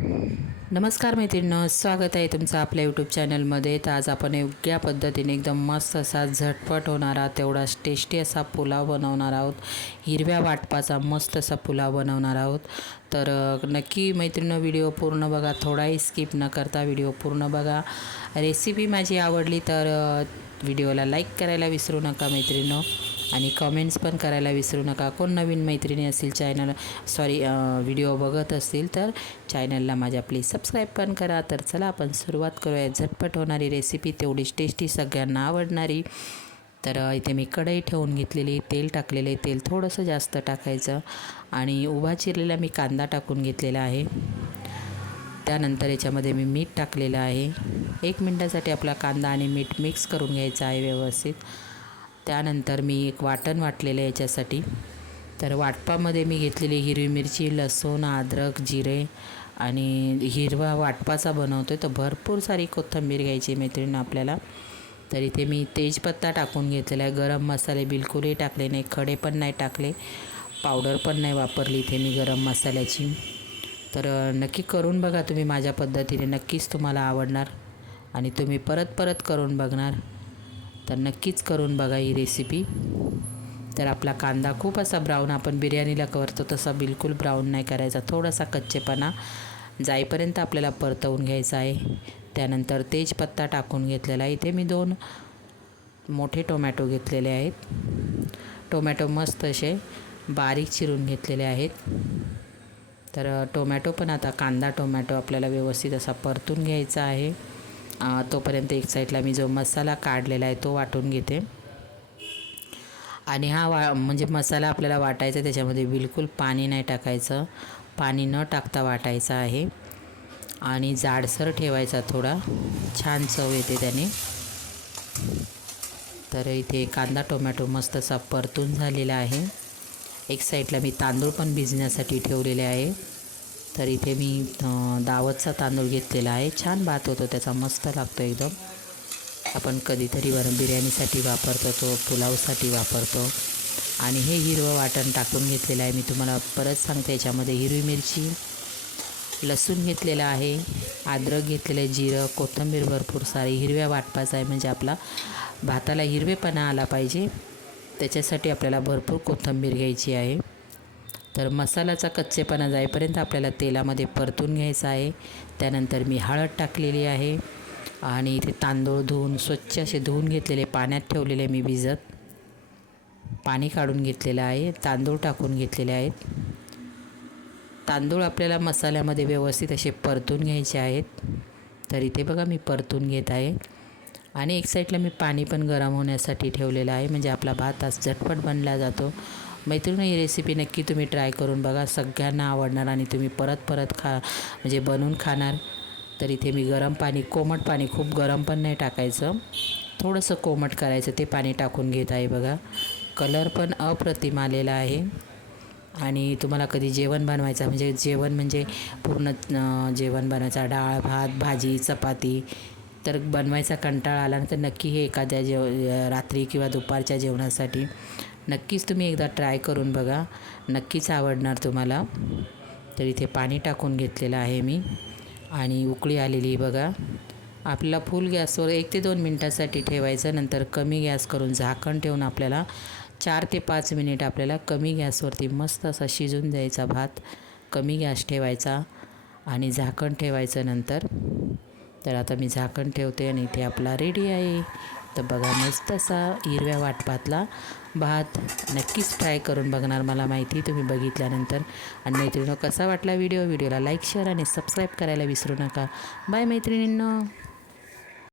नमस्कार मैत्रिणींनो स्वागत आहे तुमचं आपल्या यूट्यूब चॅनलमध्ये तर आज आपण योग्य पद्धतीने एकदम मस्त असा झटपट होणारा तेवढा टेस्टी असा पुलाव बनवणार आहोत. हिरव्या वाटपाचा मस्त असा पुलाव बनवणार आहोत. तर नक्की मैत्रिणींनो व्हिडिओ पूर्ण बघा. थोडाही स्किप न करता व्हिडिओ पूर्ण बघा. रेसिपी माझी आवडली तर व्हिडिओला लाईक करायला विसरू नका मैत्रिणींनो. आणि कमेंट्स पण करायला विसरू नका. कोण नवीन मैत्रिणी असतील चॅनल सॉरी व्हिडिओ बघत असतील तर चॅनलला माझ्या प्लीज सबस्क्राईब पण करा. तर चला आपण सुरुवात करूया. झटपट होणारी रेसिपी तेवढीच टेस्टी सगळ्यांना आवडणारी. तर इथे मी कढई ठेवून घेतलेली तेल टाकलेले तेल थोडंसं जास्त टाकायचं आणि उभा चिरलेला मी कांदा टाकून घेतलेला आहे. त्यानंतर याच्यामध्ये मी मीठ टाकलेलं आहे. एक मिनटासाठी आपला कांदा आणि मीठ मिक्स करून घ्यायचं आहे व्यवस्थित. त्यानंतर मी एक वाटण वाटलेलं आहे याच्यासाठी. तर वाटपामध्ये मी घेतलेली हिरवी मिरची लसूण अद्रक जिरे आणि हिरवा वाटपाचा बनवतो आहे तर भरपूर सारी कोथिंबीर घ्यायची मैत्रीण आपल्याला. तर इथे मी तेजपत्ता टाकून घेतलेला आहे. गरम मसाले बिलकुलही टाकले नाही. खडे पण नाही टाकले. पावडर पण नाही वापरली इथे मी गरम मसाल्याची. तर नक्की करून बघा तुम्ही माझ्या पद्धतीने. नक्कीच तुम्हाला आवडणार आणि तुम्ही परत परत करून बघणार. तर नक्कीच करून बघा ही रेसिपी तर आपला कांदा खूप असा ब्राऊन आपण बिर्याणीला करतो तसा बिलकुल ब्राऊन नाही करायचा. थोडासा कच्चेपणा जाईपर्यंत आपल्याला परतवून घ्यायचा आहे. त्यानंतर तेजपत्ता टाकून घेतलेला आहे. इथे मी दोन मोठे टोमॅटो घेतलेले आहेत. टोमॅटो मस्त असे बारीक चिरून घेतलेले आहेत. तर टोमॅटो पण आता कांदा टोमॅटो आपल्याला व्यवस्थित असा परतून घ्यायचा आहे. तोपर्यंत एक साईडला मी जो मसाला काढलेला आहे तो वाटून घेते. आणि हा वा म्हणजे मसाला आपल्याला वाटायचा त्याच्यामध्ये बिलकुल पाणी नाही टाकायचं. पाणी न टाकता वाटायचं आहे. आणि जाडसर ठेवायचा थोडा. छान चव येते त्याने. तर इथे कांदा टोमॅटो मस्त असा परतून झालेला आहे. एक साईडला मी तांदूळ पण भिजण्यासाठी ठेवलेले आहे. तर इथे मी दावतचा तांदूळ घेतलेला आहे. छान भात होतो त्याचा मस्त लागतो एकदम. आपण कधीतरी वर बिर्याणीसाठी वापरतो तो पुलावसाठी वापरतो. आणि हे हिरवं वाटण टाकून घेतलेलं आहे. मी तुम्हाला परत सांगते याच्यामध्ये हिरवी मिरची लसूण घेतलेला आहे अद्रक घेतलेलं आहे जिरं कोथिंबीर भरपूर सारी हिरव्या वाटपाचा आहे. म्हणजे आपला भाताला हिरवेपणा आला पाहिजे. त्याच्यासाठी आपल्याला भरपूर कोथिंबीर घ्यायची आहे. तर मसाल्याचा कच्चेपणा जाईपर्यंत आपल्याला तेलामध्ये परतून घ्यायचा आहे. त्यानंतर मी हळद टाकलेली आहे आणि इथे तांदूळ धुवून स्वच्छ असे धुवून घेतलेले पाण्यात ठेवलेले मी भिजत पाणी काढून घेतलेलं आहे. तांदूळ टाकून घेतलेले आहेत. तांदूळ आपल्याला मसाल्यामध्ये व्यवस्थित असे परतून घ्यायचे आहेत. तर इथे बघा मी परतून घेत आहे. आणि एक साईडला मी पाणी पण गरम होण्यासाठी ठेवलेलं आहे. म्हणजे आपला भात आज झटपट बनला जातो. मैत्रिणी ही रेसिपी नक्की तुम्ही ट्राय करून बघा. सगळ्यांना आवडणार आणि तुम्ही परत परत खा म्हणजे बनवून खाणार. तर इथे मी गरम पाणी कोमट पाणी खूप गरम पण नाही टाकायचं. थोडंसं कोमट करायचं ते पाणी टाकून घेत आहे बघा. कलर पण अप्रतिम आलेला आहे. आणि तुम्हाला कधी जेवण बनवायचं म्हणजे जेवण म्हणजे पूर्ण जेवण बनवायचा. डाळ भात भाजी चपाती. तर बनवायचा कंटाळा आला तर नक्की हे एखाद्या जेव रात्री किंवा दुपारच्या जेवणासाठी नक्कीच तुम्ही एकदा ट्राय करून बघा. नक्कीच आवडणार तुम्हाला. तर इथे पाणी टाकून घेतलेलं आहे मी. आणि उकळी आलेली बघा. आपल्याला फुल गॅसवर एक ते दोन मिनटासाठी ठेवायचं नंतर कमी गॅस करून झाकण ठेवून आपल्याला चार ते पाच मिनिट आपल्याला कमी गॅसवरती मस्त असा शिजून द्यायचा भात. कमी गॅस ठेवायचा आणि झाकण ठेवायचं नंतर. तर आता मी झाकण ठेवते आणि इथे आपला रेडी आहे. तर बघा मस्त असा हिरव्या वाटपातला भात नक्कीच ट्राय करून बघणार मला माहिती तुम्ही बघितल्यानंतर. आणि मैत्रिणीनं कसा वाटला व्हिडिओ व्हिडिओला लाईक शेअर आणि सबस्क्राईब करायला विसरू नका. बाय मैत्रिणींनो.